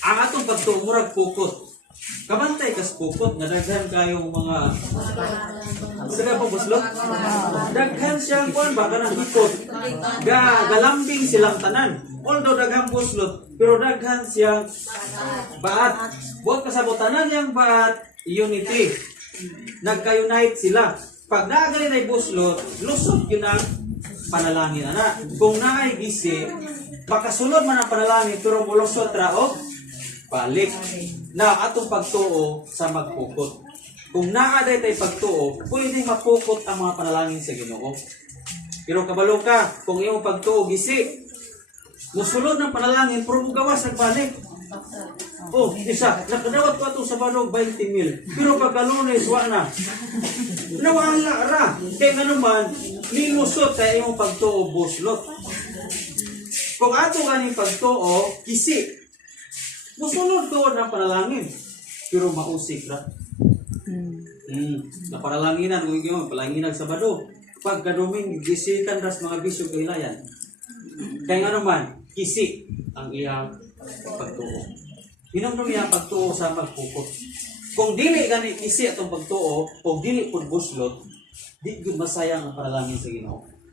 ang atong pagtuo murag pukot. Kabantay kas pukot nga daghan kayong mga sila pa buslot. Daghan siyang kuan ba kanang hikot. Galambing silang tanan. Although daghan buslot, pero daghan siyang baat. Buot kasabot tanan yang baat, unity. Nagka-unite sila. Pag naagay na buslot, lusot yun ang panalangin ana. Kung naay gisi, makasulod man ang panalangin pero mulusot ra og balik. Na atong pagtuo sa magpukot. Kung naaday tay pagtuo, pwedeng mapukot ang mga panalangin sa Ginoo. Pero kabalo ka, kung iyong pagtuo gisi, musulod ng panalangin pero mugawas nagbalik. Oh, isa, nakadawat ko ato sa banog 20,000. Pero pagkalunes, wa na. Nawala ra. Kaya nga naman, nilusot kaya iyong pagtuo buslot. Kung ato ganing pagtuo, gisi, musunod ko ng panalangin. Pero mausik ra. Napanalanginan, kung hindi mo, palanginan sa bado. Pag kaduming, gisikan ras mga bisyo kahilayan. Kaya nga naman, kisi ang iyang pagtuo. Hinamdum iyang pagtuo sa magpukot. Kung dili gani kisi atong pagtuo, o dili pud buslot, di gud masayang ang panalangin sa Ginoo.